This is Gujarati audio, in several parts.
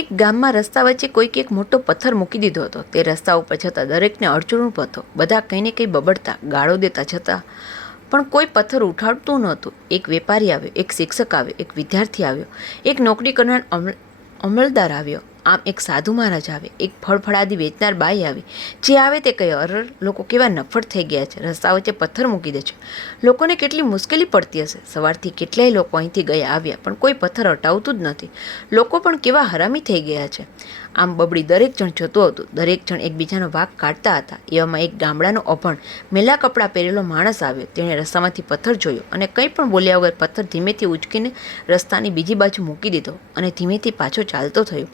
એક ગામમાં રસ્તા વચ્ચે કોઈક એક મોટો પથ્થર મૂકી દીધો હતો. તે રસ્તા ઉપર જતા દરેકને અડચણરૂપ હતો. બધા કંઈ ને કંઈ બબડતા, ગાળો દેતા છતાં પણ કોઈ પથ્થર ઉઠાડતું નહોતું. એક વેપારી આવ્યો, એક શિક્ષક આવ્યો, એક વિદ્યાર્થી આવ્યો, એક નોકરી કરનાર અમલદાર આવ્યો, આમ એક સાધુ મહારાજ આવે, એક ફળફળાદી વેચનાર બાઈ આવી. જે આવે તે કહે, અરર, લોકો કેવા નફ્ફટ થઈ ગયા છે, રસ્તા વચ્ચે પથ્થર મૂકી દે છે. લોકોને કેટલી મુશ્કેલી પડતી હશે. સવારથી કેટલાય લોકો અહીંથી ગયા આવ્યા, પણ કોઈ પથ્થર હટાવતું જ નથી. લોકો પણ કેવા હરામી થઈ ગયા છે. આમ બબડી દરેક જણ જતું હતું. દરેક જણ એકબીજાનો વાંક કાઢતા હતા. એવામાં એક ગામડાનો અભણ, મેલા કપડાં પહેરેલો માણસ આવ્યો. તેણે રસ્તામાંથી પથ્થર જોયો અને કંઈ પણ બોલ્યા વગર પથ્થર ધીમેથી ઉચકીને રસ્તાની બીજી બાજુ મૂકી દીધો અને ધીમેથી પાછો ચાલતો થયો.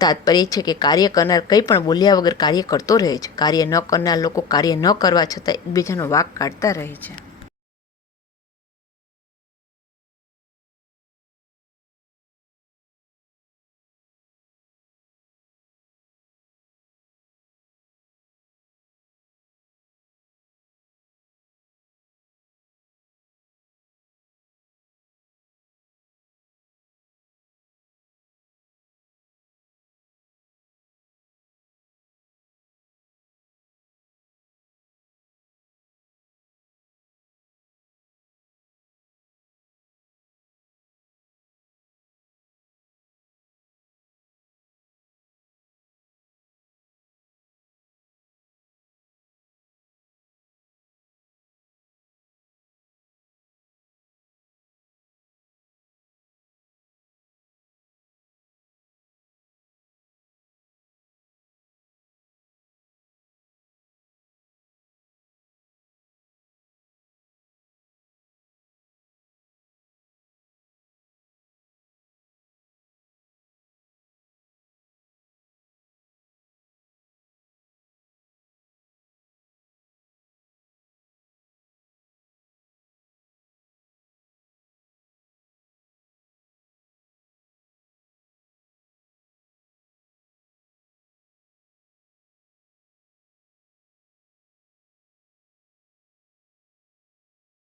તાત્પર્ય છે કે કાર્ય કરનાર કંઈ પણ બોલ્યા વગર કાર્ય કરતો રહે છે. કાર્ય ન કરનાર લોકો કાર્ય ન કરવા છતાં એકબીજાનો વાંક કાઢતા રહે છે.